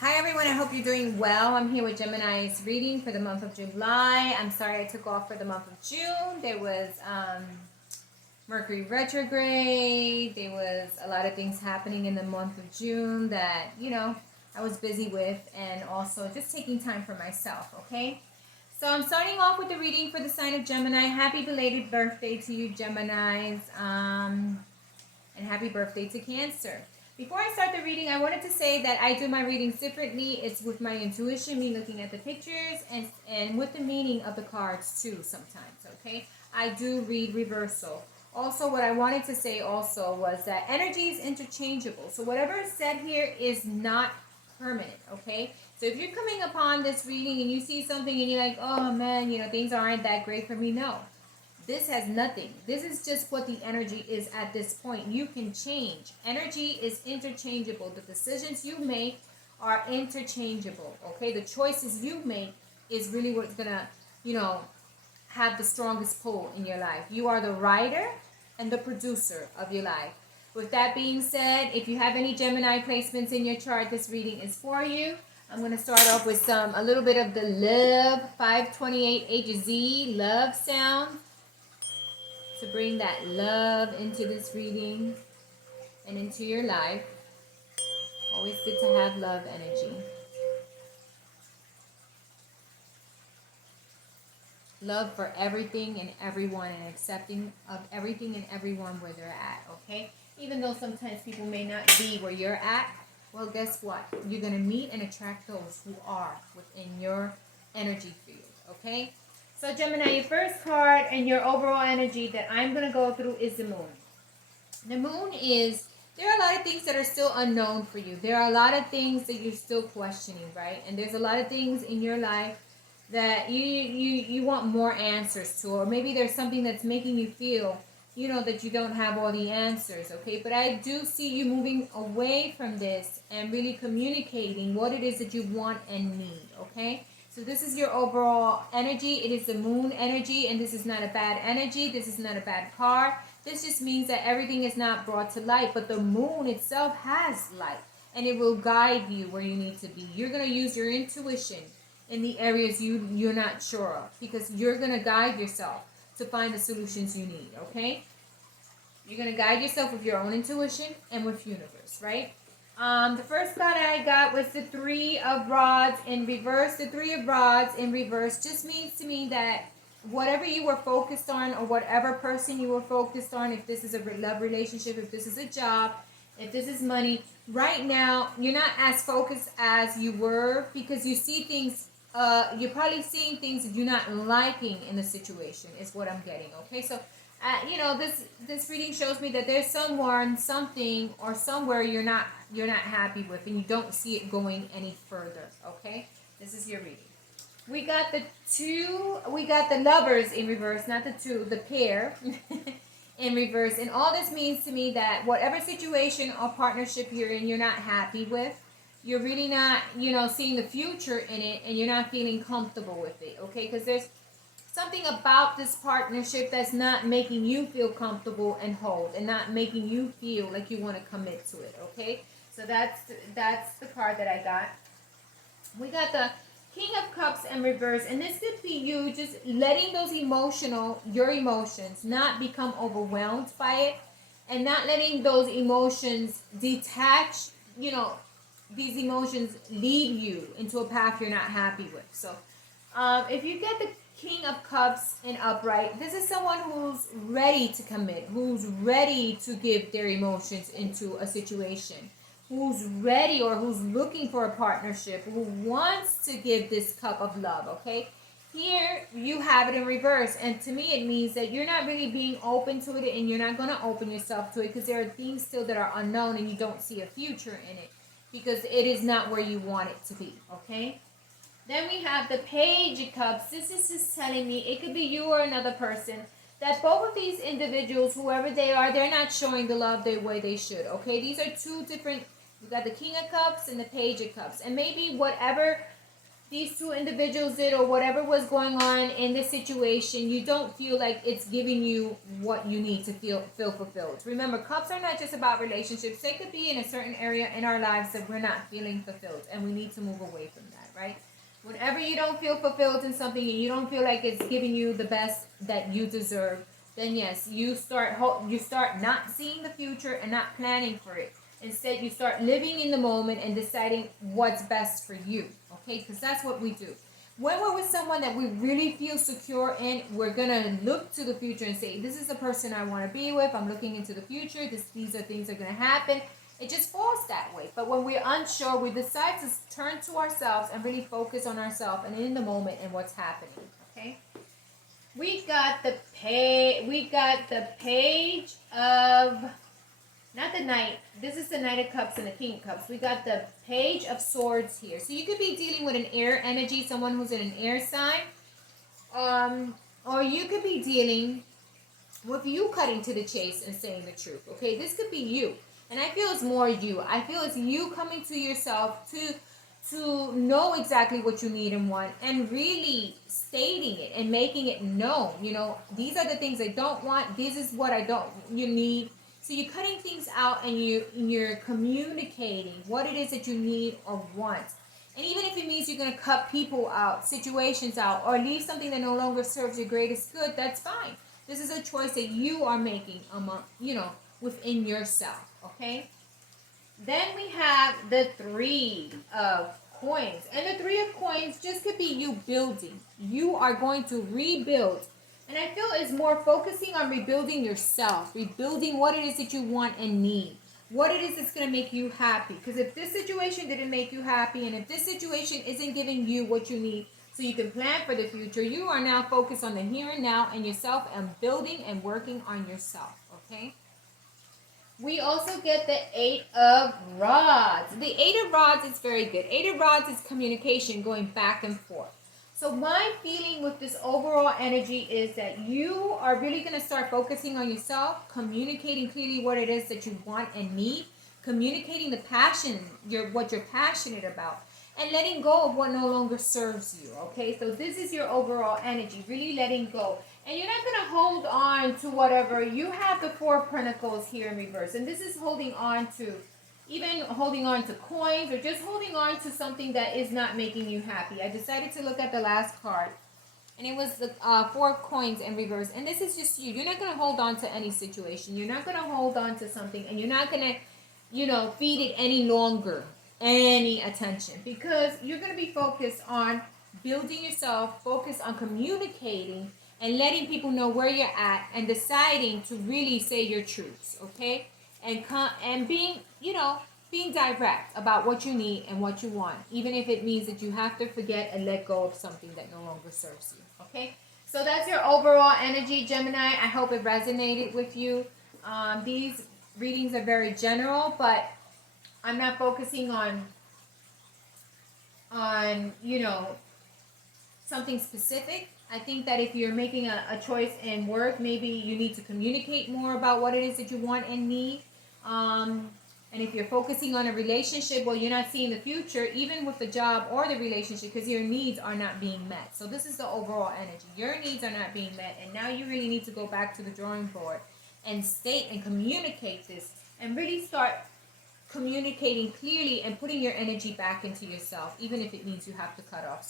Hi everyone, I hope you're doing well. I'm here with Gemini's reading for the month of July. I'm sorry I took off for the month of June. There was Mercury retrograde. There was a lot of things happening in the month of June that, I was busy with, and also just taking time for myself, okay? So I'm starting off with the reading for the sign of Gemini. Happy belated birthday to you, Geminis, and happy birthday to Cancer. Before I start the reading, I wanted to say that I do my readings differently. It's with my intuition, me looking at the pictures, and with the meaning of the cards too sometimes, okay? I do read reversal. Also, what I wanted to say also was that energy is interchangeable. So whatever is said here is not permanent, okay? So if you're coming upon this reading and you see something and you're like, oh man, things aren't that great for me, no. This has nothing. This is just what the energy is at this point. You can change. Energy is interchangeable. The decisions you make are interchangeable. Okay? The choices you make is really what's going to, have the strongest pull in your life. You are the writer and the producer of your life. With that being said, if you have any Gemini placements in your chart, this reading is for you. I'm going to start off with a little bit of the love 528 HZ love sound to bring that love into this reading and into your life. Always good to have love energy. Love for everything and everyone, and accepting of everything and everyone where they're at, okay? Even though sometimes people may not be where you're at, well, guess what? You're going to meet and attract those who are within your energy field, okay? So Gemini, your first card and your overall energy that I'm going to go through is the moon. The moon is, there are a lot of things that are still unknown for you. There are a lot of things that you're still questioning, right? And there's a lot of things in your life that you want more answers to, or maybe there's something that's making you feel, that you don't have all the answers, okay? But I do see you moving away from this and really communicating what it is that you want and need, okay? So this is your overall energy. It is the moon energy, and this is not a bad energy. This is not a bad card. This just means that everything is not brought to light, but the moon itself has light, and it will guide you where you need to be. You're going to use your intuition in the areas you're not sure of, because you're going to guide yourself to find the solutions you need, okay? You're going to guide yourself with your own intuition and with universe, right? The first card I got was the Three of Rods in reverse. The Three of Rods in reverse just means to me that whatever you were focused on, or whatever person you were focused on, if this is a love relationship, if this is a job, if this is money, right now you're not as focused as you were, because you see things, you're probably seeing things that you're not liking in the situation, is what I'm getting, okay? So this reading shows me that there's someone, something, or somewhere you're not happy with, and you don't see it going any further, okay? This is your reading. We got the lovers in reverse, not the two, the pair in reverse. And all this means to me that whatever situation or partnership you're in, you're not happy with. You're really not, seeing the future in it, and you're not feeling comfortable with it, okay? Because there's something about this partnership that's not making you feel comfortable and whole, and not making you feel like you want to commit to it, okay? So that's the card that I got. We got the King of Cups in reverse, and this could be you just letting your emotions not become overwhelmed by it, and not letting those emotions detach, these emotions lead you into a path you're not happy with. So if you get the King of Cups in upright, this is someone who's ready to commit, who's ready to give their emotions into a situation, who's ready or who's looking for a partnership, who wants to give this cup of love, okay? Here you have it in reverse, and to me it means that you're not really being open to it, and you're not going to open yourself to it, because there are things still that are unknown, and you don't see a future in it, because it is not where you want it to be, okay? Then we have the Page of Cups. This is just telling me, it could be you or another person, that both of these individuals, whoever they are, they're not showing the love the way they should, okay? These are two different, we got the King of Cups and the Page of Cups. And maybe whatever these two individuals did or whatever was going on in the situation, you don't feel like it's giving you what you need to feel fulfilled. Remember, cups are not just about relationships. They could be in a certain area in our lives that we're not feeling fulfilled, and we need to move away from that, right? Whenever you don't feel fulfilled in something and you don't feel like it's giving you the best that you deserve, then yes, you start not seeing the future and not planning for it. Instead, you start living in the moment and deciding what's best for you, okay? Because that's what we do. When we're with someone that we really feel secure in, we're going to look to the future and say, this is the person I want to be with. I'm looking into the future. These are things that are going to happen. It just falls that way. But when we're unsure, we decide to turn to ourselves and really focus on ourselves and in the moment and what's happening, okay? We got the page of... Not the Knight. This is the Knight of Cups and the King of Cups. We got the Page of Swords here. So you could be dealing with an air energy, someone who's in an air sign. Or you could be dealing with you cutting to the chase and saying the truth. Okay, this could be you. And I feel it's more you. I feel it's you coming to yourself to know exactly what you need and want and really stating it and making it known. You know, these are the things I don't want. This is what you need. So you're cutting things out and you're communicating what it is that you need or want. And even if it means you're going to cut people out, situations out, or leave something that no longer serves your greatest good, that's fine. This is a choice that you are making within yourself, okay? Then we have the Three of Coins. And the Three of Coins just could be you building. You are going to rebuild. And I feel it's more focusing on rebuilding yourself, rebuilding what it is that you want and need, what it is that's going to make you happy. Because if this situation didn't make you happy, and if this situation isn't giving you what you need so you can plan for the future, you are now focused on the here and now and yourself and building and working on yourself, okay? We also get the Eight of Rods. The Eight of Rods is very good. Eight of Rods is communication going back and forth. So my feeling with this overall energy is that you are really going to start focusing on yourself, communicating clearly what it is that you want and need, communicating the passion, what you're passionate about, and letting go of what no longer serves you, okay? So this is your overall energy, really letting go. And you're not going to hold on to whatever. You have the Four of Pentacles here in reverse, and this is holding on to... Even holding on to coins or just holding on to something that is not making you happy. I decided to look at the last card. And it was the Four of Coins in reverse. And this is just you. You're not going to hold on to any situation. You're not going to hold on to something. And you're not going to, feed it any longer. Any attention. Because you're going to be focused on building yourself. Focused on communicating. And letting people know where you're at. And deciding to really say your truths. Okay? And being, being direct about what you need and what you want, even if it means that you have to forget and let go of something that no longer serves you, okay? So that's your overall energy, Gemini. I hope it resonated with you. These readings are very general, but I'm not focusing on something specific. I think that if you're making a choice in work, maybe you need to communicate more about what it is that you want and need. And if you're focusing on a relationship, well, you're not seeing the future, even with the job or the relationship, because your needs are not being met. So this is the overall energy. Your needs are not being met, and now you really need to go back to the drawing board and state and communicate this, and really start communicating clearly and putting your energy back into yourself, even if it means you have to cut off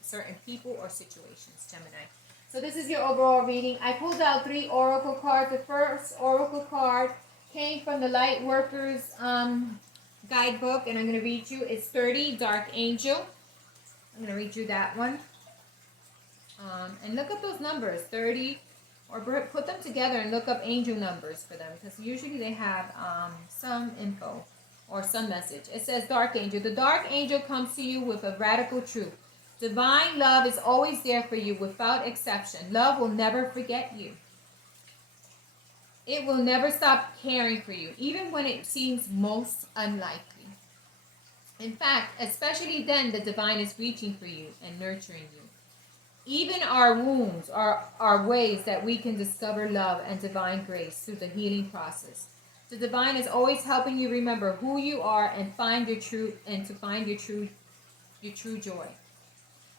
certain people or situations, Gemini. So this is your overall reading. I pulled out 3 oracle cards. The first oracle card came from the Light Workers guidebook, and I'm going to read you. It's 30, Dark Angel. I'm going to read you that one. And look up those numbers, 30, or put them together and look up angel numbers for them, because usually they have some info or some message. It says Dark Angel. The Dark Angel comes to you with a radical truth. Divine love is always there for you without exception. Love will never forget you. It will never stop caring for you, even when it seems most unlikely. In fact, especially then, the divine is reaching for you and nurturing you. Even our wounds are ways that we can discover love and divine grace through the healing process. The divine is always helping you remember who you are and find your true joy.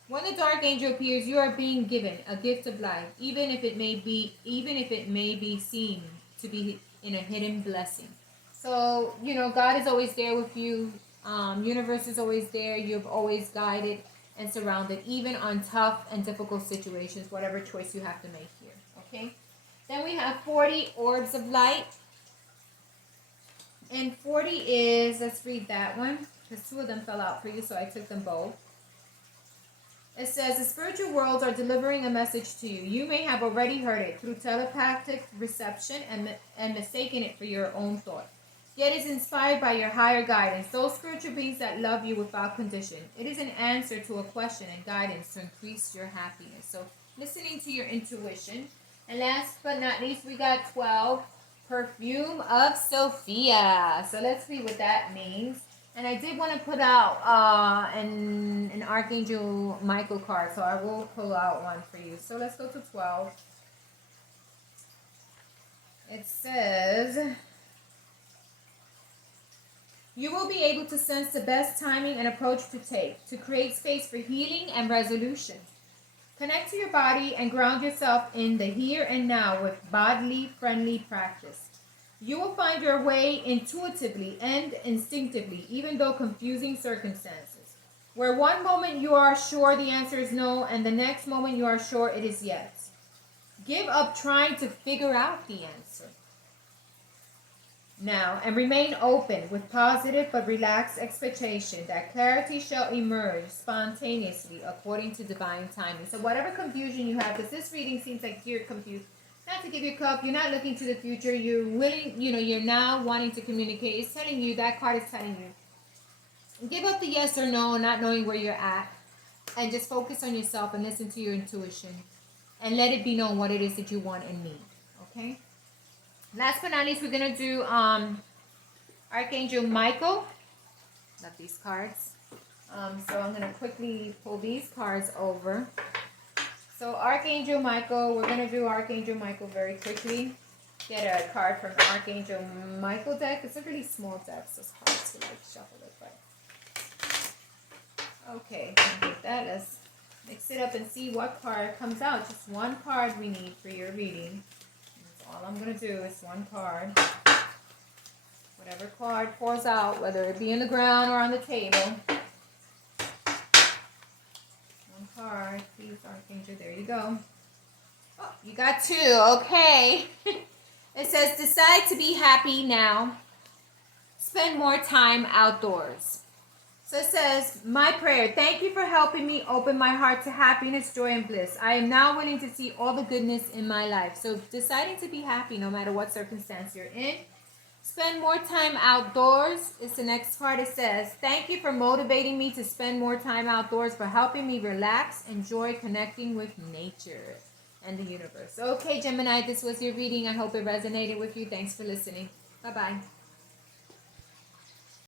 When the dark angel appears, you are being given a gift of life, even if it may be seen to be in a hidden blessing. So, God is always there with you. Universe is always there. You've always guided and surrounded, even on tough and difficult situations, whatever choice you have to make here. Okay? Then we have 40 orbs of light. And 40 is, let's read that one, because 2 of them fell out for you, so I took them both. It says, the spiritual worlds are delivering a message to you. You may have already heard it through telepathic reception and mistaken it for your own thought. Yet it is inspired by your higher guidance, those spiritual beings that love you without condition. It is an answer to a question and guidance to increase your happiness. So listening to your intuition. And last but not least, we got 12, perfume of Sophia. So let's see what that means. And I did want to put out an Archangel Michael card, so I will pull out one for you. So let's go to 12. It says, you will be able to sense the best timing and approach to take to create space for healing and resolution. Connect to your body and ground yourself in the here and now with bodily friendly practice. You will find your way intuitively and instinctively, even though confusing circumstances. Where one moment you are sure the answer is no, and the next moment you are sure it is yes. Give up trying to figure out the answer now, and remain open with positive but relaxed expectation that clarity shall emerge spontaneously according to divine timing. So whatever confusion you have, because this reading seems like you're confused, not to give you a cup, you're not looking to the future, you're willing, you're now wanting to communicate. It's telling you, that card is telling you, give up the yes or no, not knowing where you're at, and just focus on yourself and listen to your intuition, and let it be known what it is that you want and need. Okay? Last but not least, we're going to do Archangel Michael. Love these cards. So I'm going to quickly pull these cards over. So Archangel Michael, we're going to do Archangel Michael very quickly. Get a card from Archangel Michael deck. It's a really small deck, so it's hard to like shuffle it. But okay, with that, let's mix it up and see what card comes out. Just one card we need for your reading. That's all I'm going to do is one card. Whatever card pours out, whether it be in the ground or on the table. Card, please, Archangel. There you go. Oh, you got 2. Okay. It says, decide to be happy now. Spend more time outdoors. So it says, my prayer, thank you for helping me open my heart to happiness, joy, and bliss. I am now willing to see all the goodness in my life. So deciding to be happy no matter what circumstance you're in. Spend more time outdoors is the next card. It says, thank you for motivating me to spend more time outdoors, for helping me relax, enjoy connecting with nature and the universe. Okay, Gemini, this was your reading. I hope it resonated with you. Thanks for listening. Bye-bye.